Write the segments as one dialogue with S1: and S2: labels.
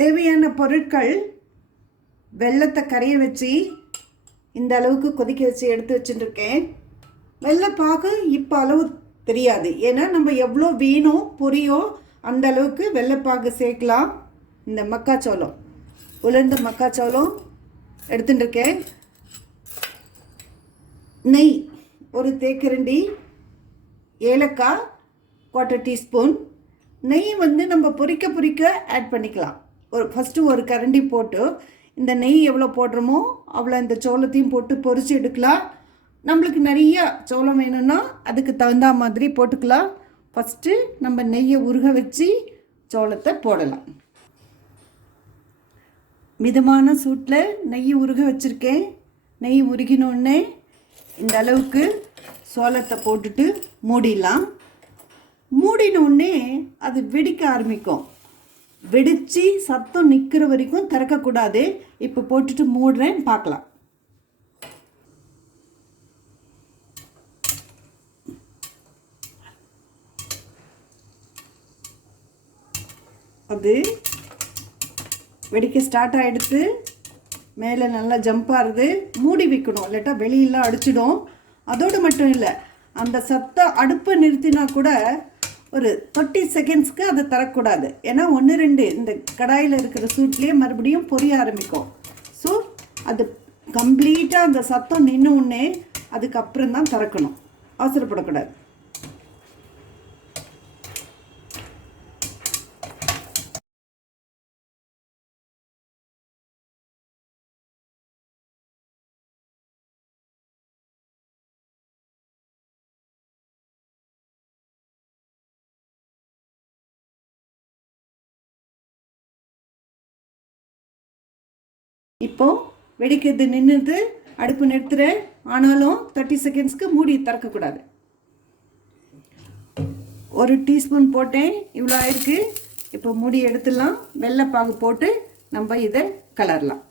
S1: தேவையான பொருட்கள் வெள்ளத்தை கரைய வச்சு இந்த அளவுக்கு கொதிக்க வச்சு எடுத்து வச்சுட்டுருக்கேன். வெள்ளைப்பாகு இப்போ அளவு தெரியாது. ஏன்னா நம்ம எவ்வளோ வீணோ பொரியோ அந்த அளவுக்கு வெள்ளைப்பாகு சேர்க்கலாம். இந்த மக்காச்சோளம் உலர்ந்த மக்காச்சோளம் எடுத்துட்டுருக்கேன். நெய் ஒரு தேக்கரண்டி ஏலக்காய் குவார்ட்டர் டீஸ்பூன் நெய் வந்து நம்ம பொரிக்க பொறிக்க ஆட் பண்ணிக்கலாம். ஒரு ஃபஸ்ட்டு ஒரு கரண்டி போட்டு இந்த நெய் எவ்வளோ போடுறோமோ அவ்வளோ இந்த சோளத்தையும் போட்டு பொறிச்சு எடுக்கலாம். நம்மளுக்கு நிறைய சோளம் வேணும்னா அதுக்கு தகுந்த மாதிரி போட்டுக்கலாம். ஃபஸ்ட்டு நம்ம நெய்யை உருக வச்சு சோளத்தை போடலாம். மிதமான சூட்டில் நெய் உருக வச்சுருக்கேன். நெய் உருகினோடனே இந்த அளவுக்கு சோளத்தை போட்டுட்டு மூடிடலாம். மூடினோடனே அது வெடிக்க ஆரம்பிக்கும். வெடித்து சத்தம் நிற்கிற வரைக்கும் திறக்கக்கூடாது. இப்போ போட்டுட்டு மூடுறேன் பார்க்கலாம். அது வெடிக்க ஸ்டார்ட் ஆகிடுத்து மேலே நல்லா ஜம்ப் ஆகுது மூடி வைக்கணும். இல்லாட்டா வெளியெல்லாம் அடிச்சிடும். அதோடு மட்டும் இல்லை அந்த சத்தம் அடுப்பை நிறுத்தினா கூட ஒரு தேர்ட்டி செகண்ட்ஸ்க்கு அதை தரக்கூடாது. ஏன்னா ஒன்று ரெண்டு இந்த கடாயில் இருக்கிற சூட்லேயே மறுபடியும் பொரிய ஆரம்பிக்கும். ஸோ அது கம்ப்ளீட்டாக அந்த சத்தம் நின்று உடனே அதுக்கப்புறம் தான் திறக்கணும். அவசரப்படக்கூடாது. இப்போ வெடிக்கிறது நின்றுது அடுப்பு நிறுத்துறேன் ஆனாலும் தேர்ட்டி செகண்ட்ஸ்க்கு மூடி திறக்கக்கூடாது. ஒரு டீஸ்பூன் போட்டேன் இவ்வளோ ஆயிருக்கு. இப்போ மூடி எடுத்துடலாம். வெள்ளைப்பாகு போட்டு நம்ம இதை கலரலாம்.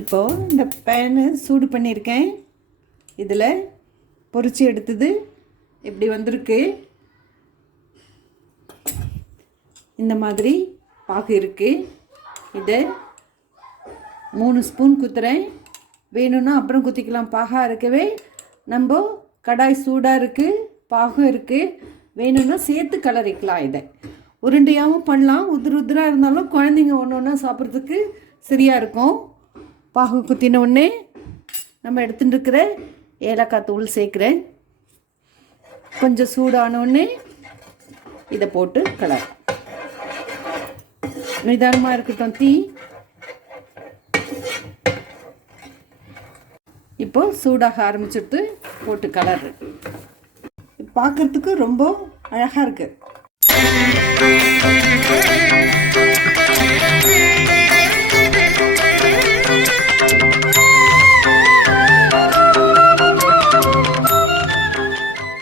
S1: இப்போது இந்த பேனு சூடு பண்ணியிருக்கேன். இதில் பொரிச்சு எடுத்தது. இப்படி வந்திருக்கு. இந்த மாதிரி பாகு இருக்குது இதை மூணு ஸ்பூன் குத்துறேன். வேணும்னா அப்புறம் குத்திக்கலாம். பாகாக இருக்கவே நம்ம கடாய் சூடாக இருக்குது பாகம் இருக்குது வேணும்னா சேர்த்து கலரிக்கலாம் இதை. உருண்டையாகவும் பண்ணலாம். உதிர உதிராக இருந்தாலும் குழந்தைங்க ஒன்று ஒன்றா சாப்பிட்றதுக்கு சரியாக இருக்கும். பாகு குத்தின உடனே நம்ம எடுத்துகிட்டு இருக்கிற ஏலக்காய் தூள் சேர்க்குறேன். கொஞ்சம் சூடான உடனே இதை போட்டு கலர். நிதானமாக இருக்கட்டும் தீ. இப்போ சூடாக ஆரம்பிச்சுட்டு போட்டு கலர் பார்க்கறதுக்கு ரொம்ப அழகாக இருக்குது